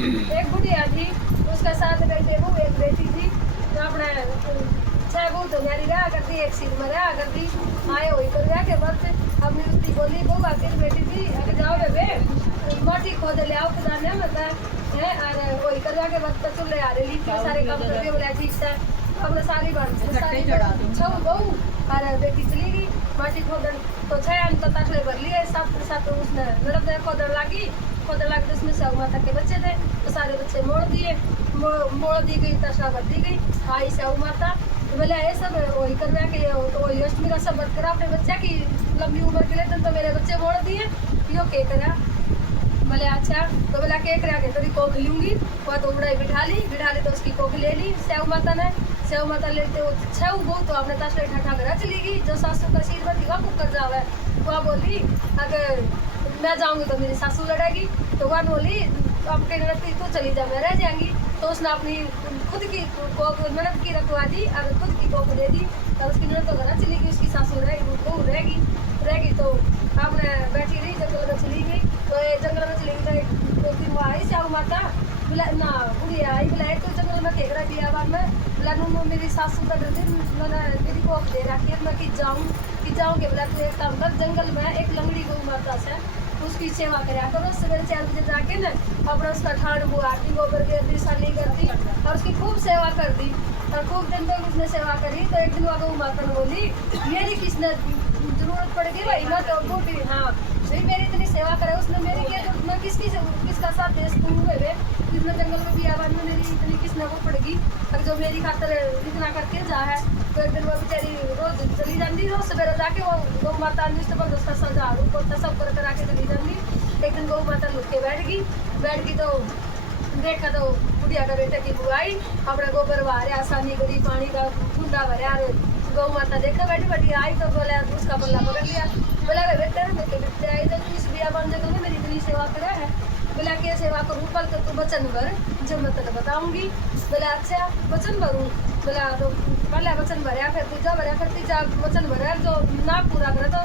एक बुढ़िया थी, उसके साथ बेटे वो एक बेटी थी। तो अपने छह बहू तो मेरी रहा करती, एक सिर में रहा करती। आए वही कर रहा के वक्त अपनी उसकी बोली बहू आखिर बेटी थी, अगर जाओ बे माटी खोद ले आओ खुदाने मत है। और वही कर रहा के वक्त चूल्हे आ रही थी, सारे काम कर दिए। बोला ठीक है, अपने सारी बन सारी छह बहू और बेटी चली गई माटी खोदन। तो छह अंत तकले भर लिए सब साथ उसने लड़क खोदन लगी। खोदन लगी तो उसमें सौ माता के बच्चे थे, तो सारे बच्चे मोड़ दिए, मोड़ दी गई, तशा भर दी गई। आई सौ माता बोले ये सब वही कर रहा कि वही अष्टमी का सब मत करा अपने बच्चे की लंबी उम्र के लिए, तो मेरे बच्चे मोड़ दिए, यो के करा। बोले अच्छा, तो बोला के करा के तेरी कोख लूंगी। वह तो उड़ाई बिठा ली तो उसकी कोख ले ली सेव माता ने। सेव माता लेते वो छह बहुत तो अपने तसले ठाठा घर चली गई। जो सासू का शीर बती वह कुकर जावे, वह बोली अगर मैं जाऊंगी तो मेरी सासू लड़ेगी। तो वह बोली अब के तू चली जा मैं रह जाएंगी। तो उसने अपनी खुद की कोख ननद की रखवा दी और खुद की कोख दे दी। और उसकी ननद तो घर चली गई, उसकी सासू रहेगी। तो आपने बैठी रही, जंगल में चली गई। तो ये जंगल में चली गई तो एक दिन वो आई स्याऊ माता बोला ना बुढ़िया आई बोला तो जंगल में खेग रहा बिया बार में बोला नूनू मेरी सासू का दिन मैंने मेरी कोख दे रखी है, मैं कि जाऊँगी। बोला तू एक काम कर, जंगल में एक लंगड़ी गौ माता से उसकी सेवा कराया करो। सवेरे 4 बजे जाके ना अपना उसका ठाण वो आती गोबर गिरती सानी करती और उसकी खूब सेवा कर दी। और खूब दिन तक उसने सेवा करी। तो एक दिन वो गौ माता ने बोली ये नहीं किसने जरूरत पड़ गई भाई मैं तो बूटी हाँ नहीं मेरी इतनी सेवा करे उसने मेरी क्या जरूरत, मैं किसका साथ देश दूंगे वे कितने जंगल में भी आवाज में मेरी इतनी किसने वो पड़ेगी। और जो मेरी खातर इतना करके जा है। तो एक दिन वो बेचारी रोज चली जाती, रोज सवेरे जाके वो गौ माता उसका सजा उनको सब करा के चली जाती। एक दिन गौ माता लुट के बैठ गई तो देखा तो बुढ़िया का बेटे की बुआई अपने गोबर वारे आसानी करी, पानी का कुंडा भरा। गौ माता देखा बैठी आई तो बोला उसका बल्ला पकड़ लिया। बोला बेटे बेटे आई तो तू इस बियाबान जंगल में मेरी इतनी सेवा करा है। बोला क्या सेवा करूँ, कल तो तू वचन भर जब मैं तेरे बताऊंगी। बोला अच्छा वचन भरूँ। बोला तो पहले वचन भरा फिर दूजा भरा फिर तीजा वचन भरा, जो ना पूरा करे तो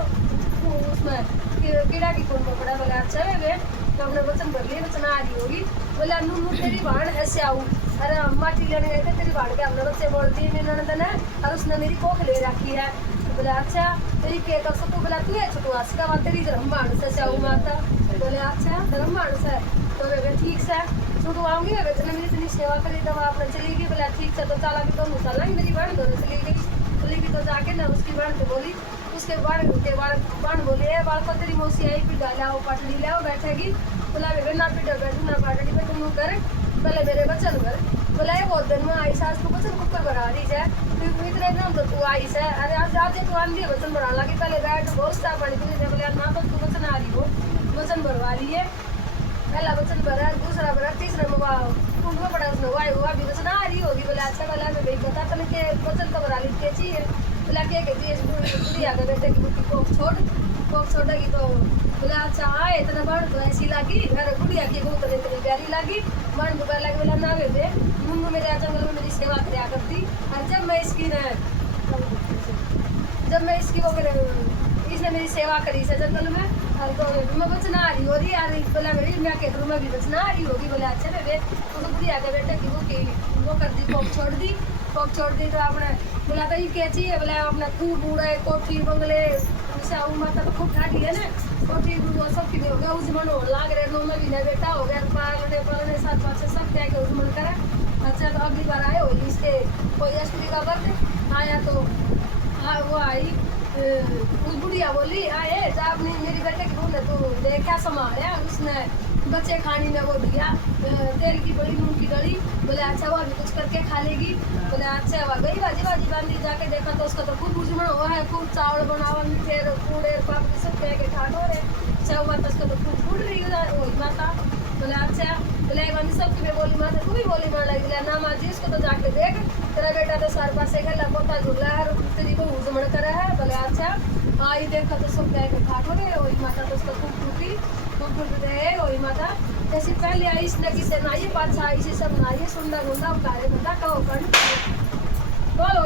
उसमें कीड़ा की खून में पड़ा। बोला अच्छा वे तो अपने वचन भर लिए, वचन आ रही होगी। बोला नूनू तेरी भाण ऐसे आऊँ, अरे माटी लेने गए थे तेरी भाण के अपने बच्चे बोल दिए मेरी ननद ने और उसने मेरी कोख ले रखी है। बोला अच्छा तेरी के कर सकूँ। बोला तू है छोटू आसिका बात तेरी धर्म भाण से स्याऊ माता। बोले अच्छा धर्म भाण से तो वे ठीक से छोटू आऊँगी वे मेरी इतनी सेवा करी तो आपने चली गई। बोला ठीक से तो चला भी तो चला मेरी भाण दोनों चली गई तो जाके ना उसकी भाण को बोली उसके बाण बोले बाल को तेरी मौसी आई पिटा लाओ पाटड़ी लाओ बैठेगी। बोला वे ना पिटा बैठू ना पाटड़ी में तुम कर पहले मेरे वचन कर। बोला ये बहुत दिन में आई सास को वचन कुकर बना रही है तू इतने दिन तो तू आई से अरे आज आज तू आंधी वचन बना लगी पहले बैठ बहुत सा पानी पीने। बोले ना तो तू वचन आ रही हो वचन भरवा रही है। पहला वचन भरा दूसरा भरा तीसरा कुंड में पड़ा उसने हुआ भी वचन आ रही होगी। बोला अच्छा बोला मैं भाई बता तने के वचन तो भरा ली के चाहिए। बोला क्या कहती है बुढ़िया के बेटे की बुढ़ी कोख छोड़ेगी। तो बोला अच्छा आए इतना बड़ तो ऐसी लगी अरे बुढ़िया की बहुत इतनी प्यारी लगी मन दुबारा लगी। बोला ना वे मुन्नू मेरे जंगल में मेरी सेवा कराया करती और जब मैं इसकी वो इसने मेरी सेवा करी से जंगल में और तो मैं बचना आ रही हो रही आ रही। बोला मेरी मैं कहती मैं भी बचना आ रही होगी। बोला अच्छा वे तो बुढ़िया के बेटे की वो कर दी कोख छोड़ दी तो आपने बोला तो ये क्या चाहिए। बोला अपना खूब बूढ़े कोठी बंगले स्याऊ माता तो खूब ठाठी है ना कोठी सबकी हो गया उजमन हो लाग रहे नो में भी ना बेटा हो गया पालने साथ पाँच सब क्या के उजमन करा। अच्छा तो अगली बार आए हो इसके कोई अष्टमी का व्रत आया तो वो आई उस बुढ़िया बोली आए आपने मेरी बेटे की बोले तो देखा संभाला उसने बच्चे खाने में वो दिया तेल की बड़ी मूंग की डली। बोले अच्छा वो अभी कुछ करके खा लेगी। बोले अच्छा वह गई बाजी बांधी जाके देखा तो उसका तो खूब उजमण हुआ है खूब चावल बनावा मीठे कूड़े पापड़ी सब कह के ठाठो रे चाव माता उसका तो खूब फूट रही वही माता। बोले अच्छा बोले बंदी सब की बोली माता तू भी बोली मार लगी। बोला ना माँ जी उसको तो जाके देख तेरा बेटा तो सारे पास खेला पोता झूला है तेरी को उजमण करा है। बोले अच्छा आई देखा तो सब कह के ठाठो रे वही माता तो उसका खूब टूटी रहे वही माता जैसे पहले आई इसने किसे नाइए पाछा आई से सब नाइए सुंदर गुंडा कार्य बता कहो बोलो।